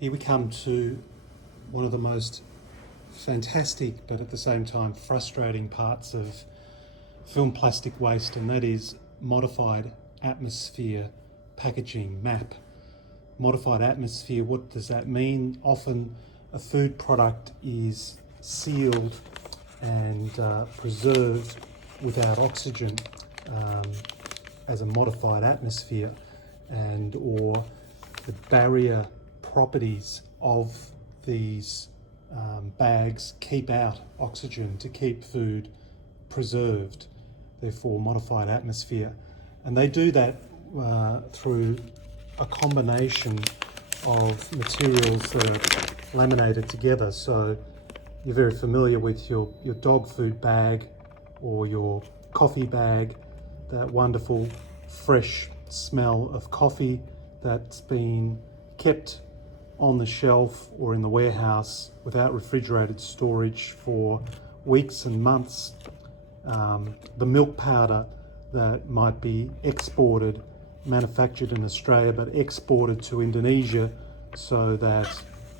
Here we come to one of the most fantastic but at the same time frustrating parts of film plastic waste, and that is modified atmosphere packaging, MAP. Modified atmosphere, what does that mean? Often a food product is sealed and preserved without oxygen um, as a modified atmosphere, and or the barrier properties of these bags keep out oxygen to keep food preserved, therefore modified atmosphere. And they do that through a combination of materials that are laminated together. So you're very familiar with your dog food bag or your coffee bag, that wonderful fresh smell of coffee that's been kept on the shelf or in the warehouse without refrigerated storage for weeks and months. The milk powder that might be exported, manufactured in Australia but exported to Indonesia, so that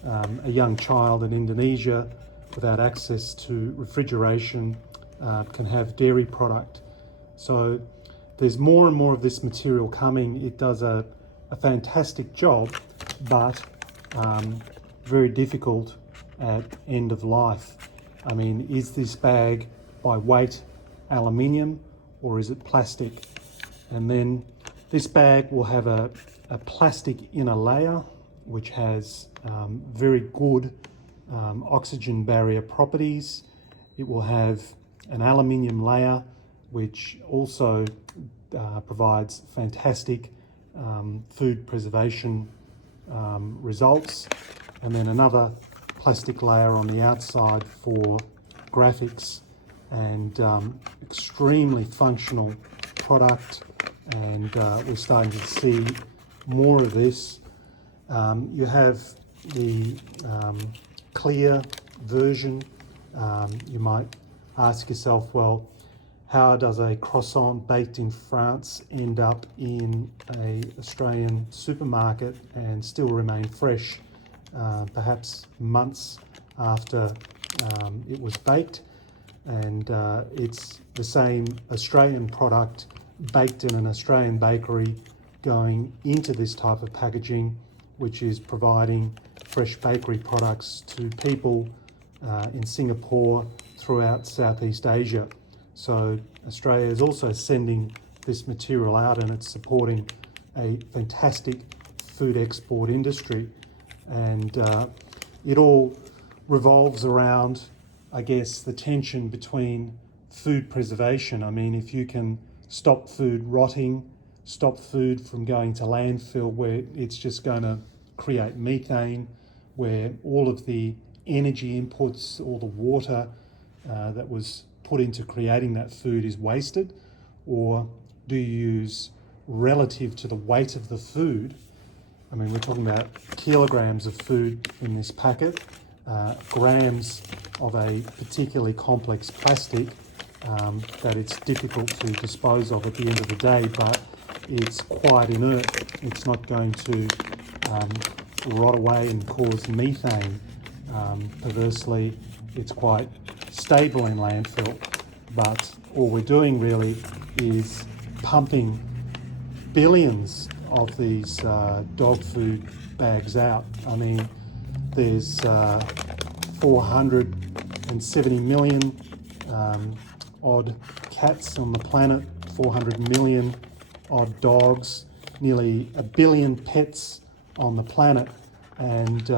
a young child in Indonesia without access to refrigeration can have dairy product. So there's more and more of this material coming. It does a fantastic job, but very difficult at end of life. I mean, is this bag by weight aluminium or is it plastic? And then this bag will have a plastic inner layer which has very good oxygen barrier properties. It will have an aluminium layer which also provides fantastic food preservation results, and then another plastic layer on the outside for graphics, and extremely functional product. And we're starting to see more of this. You have the clear version. You might ask yourself, well, how does a croissant baked in France end up in an Australian supermarket and still remain fresh, perhaps months after it was baked? And it's the same Australian product baked in an Australian bakery going into this type of packaging, which is providing fresh bakery products to people in Singapore, throughout Southeast Asia. So Australia is also sending this material out, and it's supporting a fantastic food export industry. And it all revolves around, I guess, the tension between food preservation. I mean, if you can stop food rotting, stop food from going to landfill where it's just going to create methane, where all of the energy inputs, all the water that was put into creating that food is wasted? Or do you use, relative to the weight of the food, I mean, we're talking about kilograms of food in this packet, grams of a particularly complex plastic that it's difficult to dispose of at the end of the day, but it's quite inert. It's not going to rot away and cause methane. Perversely, it's quite stable in landfill, but all we're doing really is pumping billions of these dog food bags out. I mean, there's 470 million odd cats on the planet, 400 million odd dogs, nearly a billion pets on the planet, and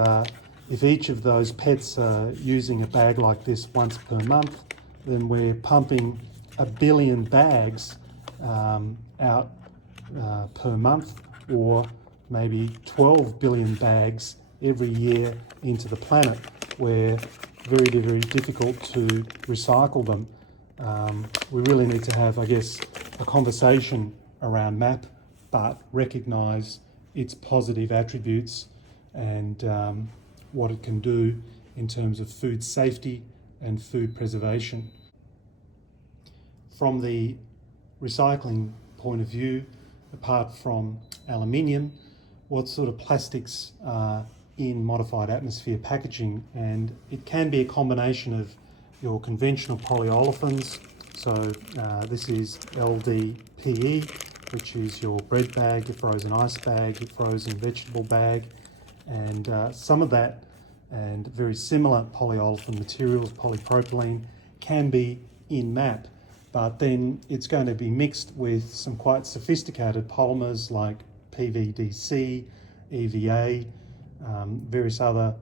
if each of those pets are using a bag like this once per month, then we're pumping a billion bags out per month, or maybe 12 billion bags every year into the planet, where very, very difficult to recycle them. We really need to have, I guess, a conversation around MAP, but recognise its positive attributes and what it can do in terms of food safety and food preservation. From the recycling point of view, apart from aluminium, what sort of plastics are in modified atmosphere packaging, and it can be a combination of your conventional polyolefins. So this is LDPE, which is your bread bag, your frozen ice bag, your frozen vegetable bag, and some of that and very similar polyolefin materials, polypropylene, can be in MAP, but then it's going to be mixed with some quite sophisticated polymers like PVDC, EVA, various other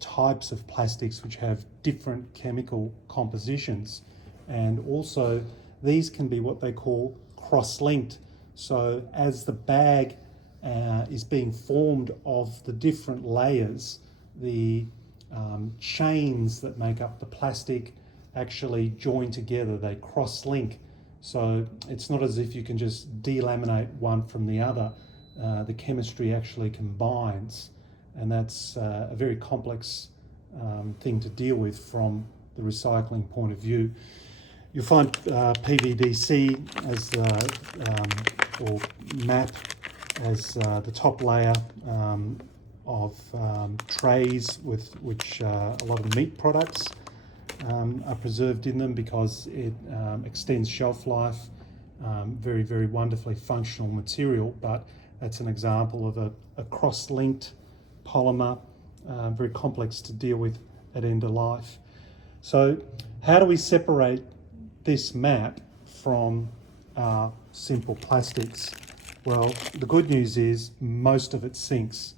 types of plastics which have different chemical compositions. And also these can be what they call cross-linked. So as the bag is being formed of the different layers, the chains that make up the plastic actually join together, they cross-link. So it's not as if you can just delaminate one from the other. The chemistry actually combines, and that's a very complex thing to deal with from the recycling point of view. You'll find PVDC as or MAP as the top layer of trays with which a lot of meat products are preserved in them, because it extends shelf life. Very, very wonderfully functional material, but that's an example of a cross-linked polymer, very complex to deal with at end of life. So how do we separate this MAP from our simple plastics? Well, the good news is most of it sinks.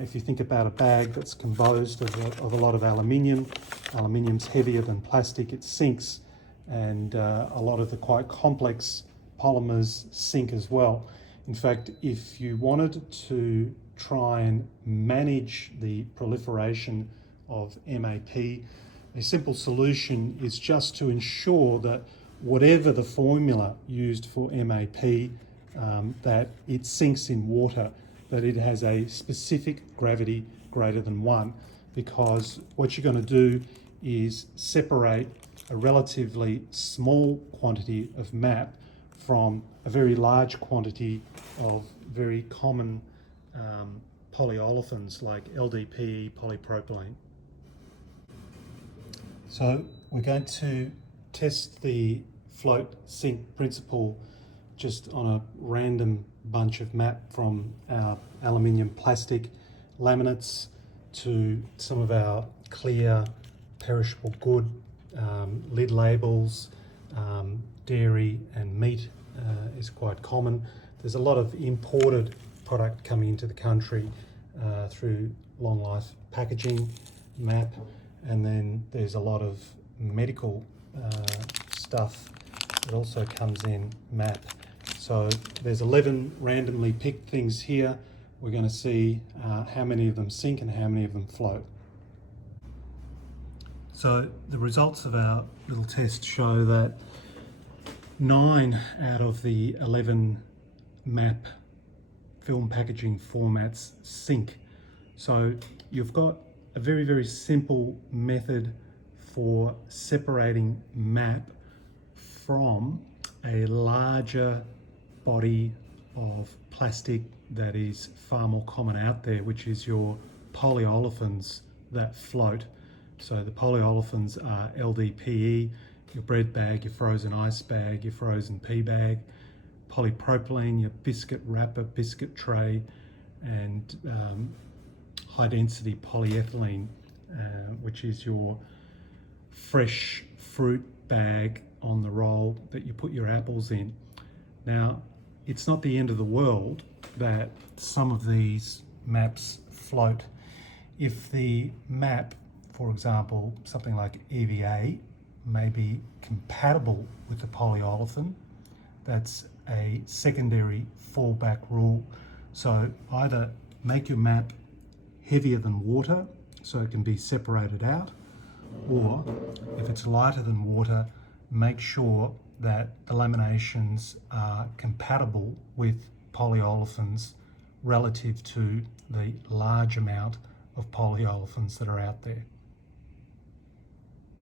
If you think about a bag that's composed of a lot of aluminium, aluminium's heavier than plastic, it sinks, and a lot of the quite complex polymers sink as well. In fact, if you wanted to try and manage the proliferation of MAP, a simple solution is just to ensure that whatever the formula used for MAP, that it sinks in water, that it has a specific gravity greater than 1, because what you're going to do is separate a relatively small quantity of MAP from a very large quantity of very common polyolefins like LDPE, polypropylene. So we're going to test the float sink principle just on a random bunch of MAP, from our aluminium plastic laminates to some of our clear perishable good lid labels. Dairy and meat is quite common. There's a lot of imported product coming into the country through long life packaging, MAP, and then there's a lot of medical stuff that also comes in MAP. So there's 11 randomly picked things here. We're going to see how many of them sink and how many of them float. So the results of our little test show that 9 out of the 11 MAP film packaging formats sink. So you've got a very, very simple method for separating MAP from a larger body of plastic that is far more common out there, which is your polyolefins that float. So the polyolefins are LDPE, your bread bag, your frozen ice bag, your frozen pea bag, polypropylene, your biscuit wrapper, biscuit tray, and high density polyethylene, which is your fresh fruit bag on the roll that you put your apples in. Now, it's not the end of the world that some of these MAPs float. If the MAP, for example, something like EVA, may be compatible with the polyolefin, that's a secondary fallback rule. So either make your MAP heavier than water so it can be separated out, or if it's lighter than water, make sure that the laminations are compatible with polyolefins relative to the large amount of polyolefins that are out there.